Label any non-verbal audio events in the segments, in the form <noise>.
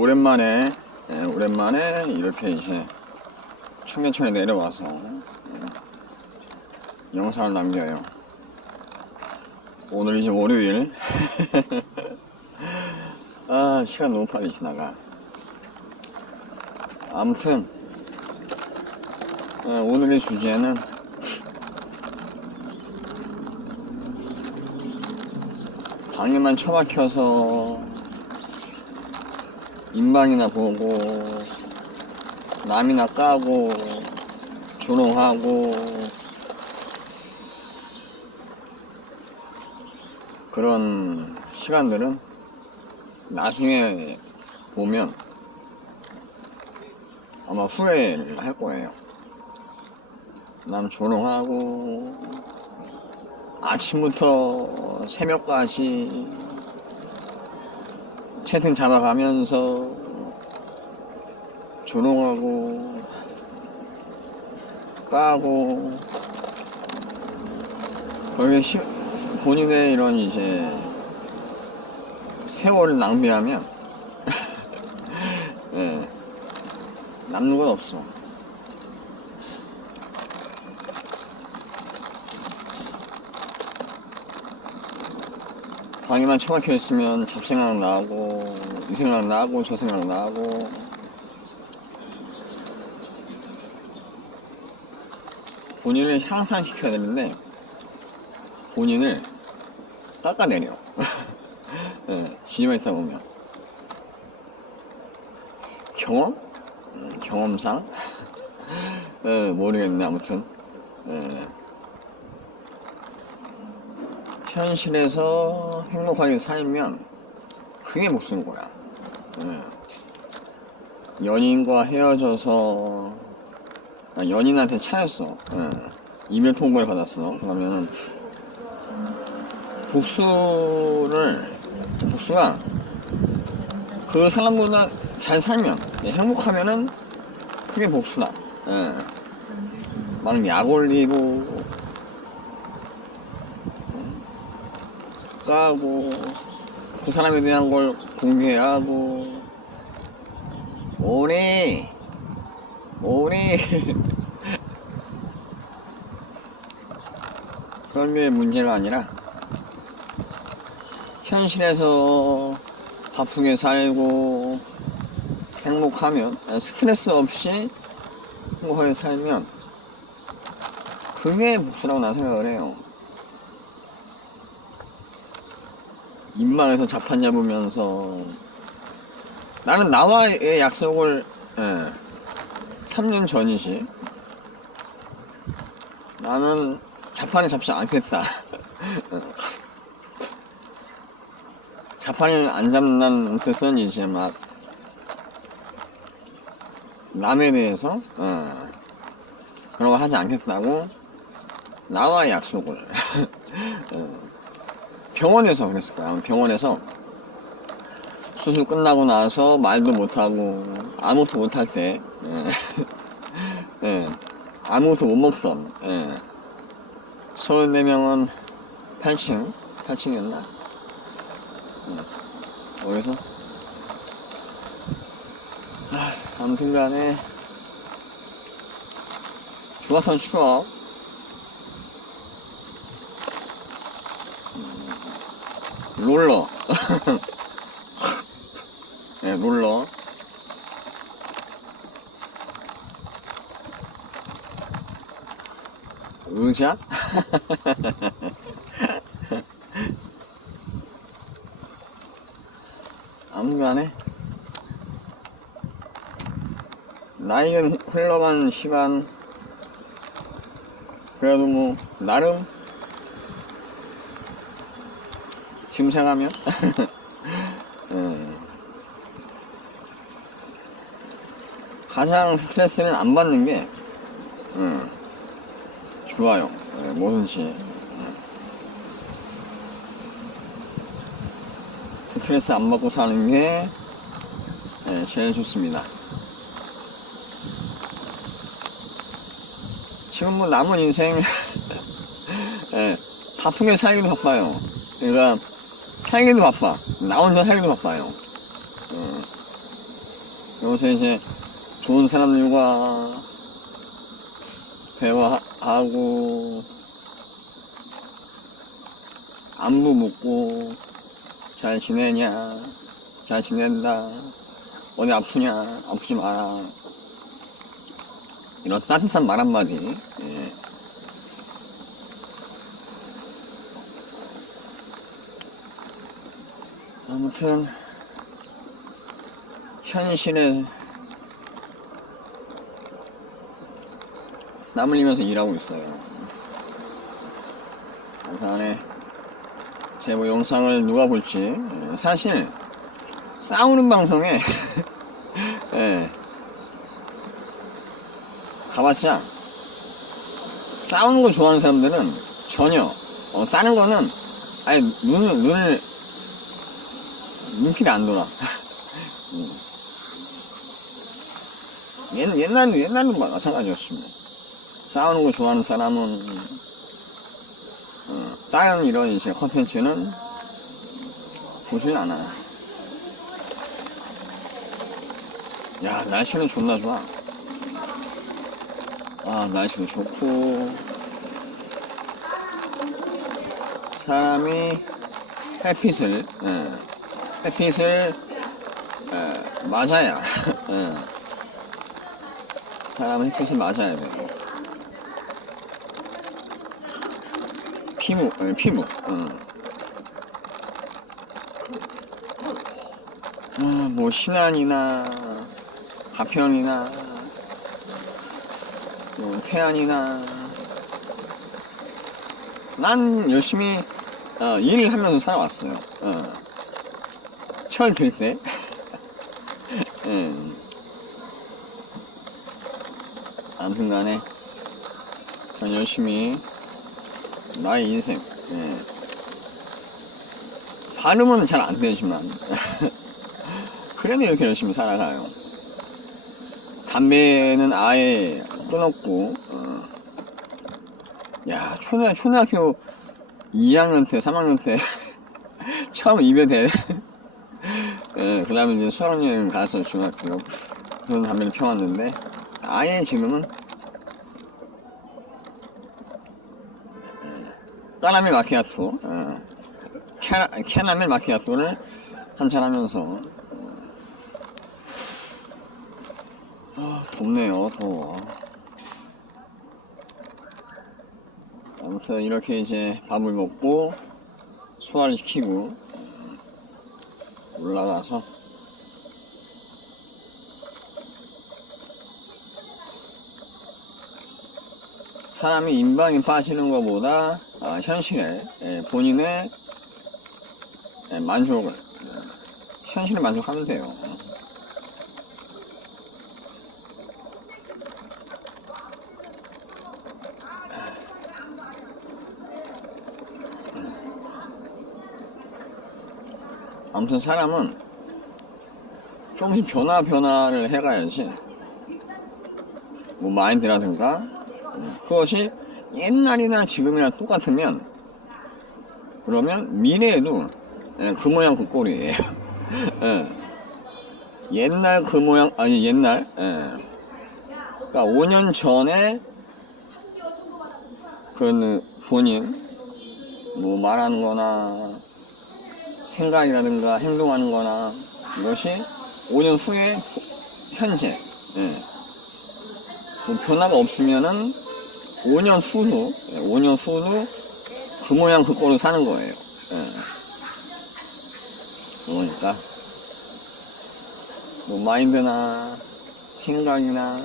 오랜만에 예, 오랜만에 이렇게 이제 청계천에 내려와서 예, 영상을 남겨요. 오늘 이제 월요일. <laughs> 아 시간 너무 빨리 지나가. 아무튼 어, 오늘의 주제는 방에만 처박혀서 인방이나 보고 남이나 까고 조롱하고 그런 시간들은 나중에 보면 아마 후회를 할 거예요. 남 조롱하고 아침부터 새벽까지 채팅 잡아가면서 조롱하고 까고 그렇게 시- 본인의 이런 이제 세월을 낭비하면 <laughs> 예, 남는 건 없어. 방에만 처박혀 있으면 잡생각 나고 이 생각 나고 저 생각 나고 본인을 향상시켜야 되는데 본인을 깎아내려 <laughs> 예, 지혜만 있다 보면 경험? 음, 경험상? <laughs> 예, 모르겠네 아무튼 예. 현실에서 행복하게 살면 그게 목숨인 거야. 예. 연인과 헤어져서 아, 연인한테 차였어. 예. 이메일 통보를 받았어. 그러면은 복수를 복수가 그 사람보다 잘 살면 예, 행복하면은 그게 복수다. 예. 막약 올리고 까고 그 사람에 대한 걸 공개하고. 오래 오래 그런 게 문제가 아니라 현실에서 바쁘게 살고 행복하면 스트레스 없이 행복하게 살면 그게 복수라고 난 생각을 해요. 인망에서 자판 잡으면서. 나는 나와의 약속을 예, 3년 전이지. 나는 자판을 잡지 않겠다. <laughs> 자판을 안 잡는다는 뜻은 이제 막 남에 대해서 어, 그런 거 하지 않겠다고 나와의 약속을. 어, <laughs> 병원에서 그랬을 거야. 병원에서 수술 끝나고 나서 말도 못하고 아무것도 못할 때, 예. <laughs> 예. 아무것도 못 먹던, 예. 서울대병원 8층, 8층이었나? 거기서, 아, 아무튼 간에, 좋았던 추억, 롤러. <laughs> 네, 롤러. 의자? <laughs> 아무간에 나이는 흘러간 시간 그래도 뭐 나름 생각하면? <laughs> 예. 가장 스트레스를 안 받는 게 음, 좋아요. 예, 뭐든지. 예. 스트레스 안 받고 사는 게 예, 제일 좋습니다. 지금 뭐 남은 인생 <laughs> 예, 바쁘게 살기도 바빠요. 그러니까 살기도 바빠. 나 혼자 살기도 바빠요. 어. 여기서 이제 좋은 사람들과 대화하고 안부 묻고 잘 지내냐 잘 지낸다 어디 아프냐 아프지 마라 이런 따뜻한 말 한마디 예. 아무튼 현실에 땀 흘리면서 일하고 있어요. 안에 제 뭐 영상을 누가 볼지 예, 사실 싸우는 방송에 <laughs> 예, 가봤자 싸우는 거 좋아하는 사람들은 전혀 어, 싸는 거는 아예 눈을 눈을 눈길이 안 돌아. 옛, 옛날, 옛날도 마찬가지였습니다. 싸우는 거 좋아하는 사람은, 어, 다른 이런 이제 컨텐츠는 보진 않아요. 야, 날씨는 존나 좋아. 아, 날씨도 좋고, 사람이 햇빛을, 예, 햇빛을, 예, 맞아야, <laughs> 예. 사람은 햇빛을 맞아야 돼요. 피부, 예, 피부, 음. 아, 뭐, 신안이나, 가평이나, 뭐, 태안이나, 난 열심히, 어, 일을 하면서 살아왔어요. 어. 철들 때. 음. 아무튼 간에, 전 열심히, 나의 인생, 예. 발음은 잘 안 되지만, <laughs> 그래도 이렇게 열심히 살아가요. 담배는 아예 끊었고, 어. 야, 초등, 초등학교 2학년 때, 3학년 때, <laughs> 처음 입에 대, 예, 그 다음에 이제 수학여행 가서 중학교, 그런 담배를 펴왔는데, 아예 지금은, 까라멜 마키아토, 어, 캐나, 캐나멜 마키아토를 한잔 하면서, 아, 덥네요, 더워. 아무튼 이렇게 이제 밥을 먹고, 소화를 시키고, 올라가서, 사람이 인방에 빠지는 것보다 아, 현실에 예, 본인의 예, 만족을 예, 현실에 만족하면 돼요. 아무튼 사람은 조금씩 변화 변화를 해가야지 뭐 마인드라든가 그것이 옛날이나 지금이나 똑같으면 그러면 미래에도 예, 그 모양 그 꼴이에요. <laughs> 예. 옛날 그 모양 아니 옛날 예. 그러니까 5년 전에 그 본인 뭐 말하는 거나 생각이라든가 행동하는 거나 이것이 5년 후에 현재 예. 뭐 변화가 없으면은 5년 후로, 5년 후로 그 모양 그 꼴을 사는 거예요. 예. 그러니까, 뭐, 마인드나, 생각이나,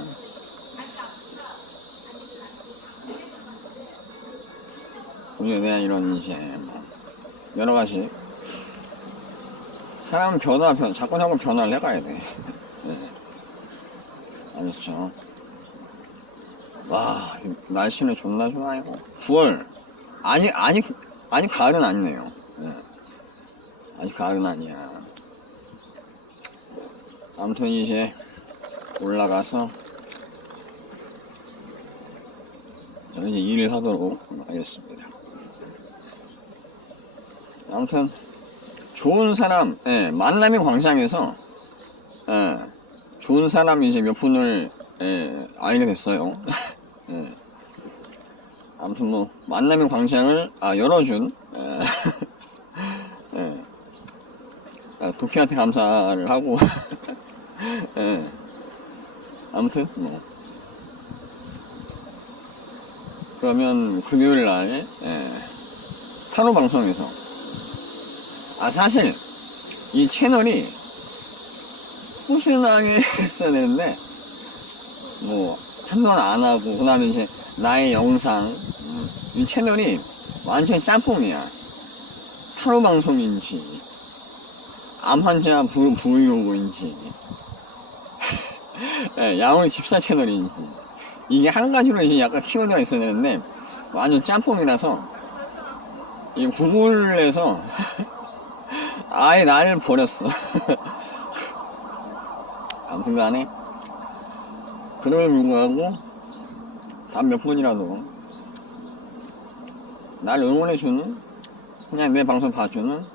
우리에 대한 이런 이제, 뭐, 여러 가지, 사람 변화, 변, 자꾸 자꾸 변화를 해가야 돼. 예. 알겠죠? 와, 날씨는 존나 좋아요. 9월. 아니, 아니, 아니, 가을은 아니네요. 예. 아직 가을은 아니야. 아무튼 이제 올라가서 이제 일을 하도록 하겠습니다. 아무튼 좋은 사람, 예, 만남의 광장에서 예, 좋은 사람이 이제 몇 분을 예, 알게 됐어요. <laughs> 예. 아무튼 뭐 만남의 광장을 아, 열어준 예. <laughs> 예. 아, 도키한테 감사를 하고 <laughs> 예. 아무튼 뭐 그러면 금요일 날 예. 타로 방송에서 아 사실 이 채널이 했어야 되는데 뭐 한동안 안 하고 그 다음에 이제 나의 영상 음, 이 채널이 완전히 짬뽕이야. 타로 방송인지 암 환자 브, 브이로그인지 <laughs> 예, 야옹이 집사 채널인지. 이게 한 가지로 이제 약간 키워드가 있어야 되는데 완전 짬뽕이라서 이 구글에서 <laughs> 아예 나를 버렸어 <laughs> 아무튼 간에 그럼에도 불구하고 단몇 분이라도 날 응원해주는 그냥 내 방송 봐주는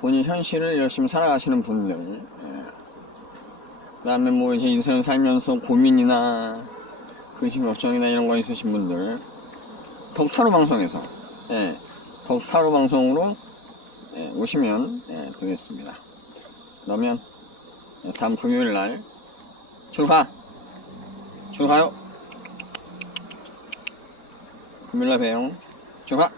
본인 현실을 열심히 살아가시는 분들 예. 그다음에 뭐 이제 인생을 살면서 고민이나 근심 걱정이나 이런 거 있으신 분들 덕타로 방송에서 예, 덕타로 방송으로 예, 오시면 예, 되겠습니다. 그러면 예, 다음 금요일 날 출가 출가요. 금요일 날 봬요. 출가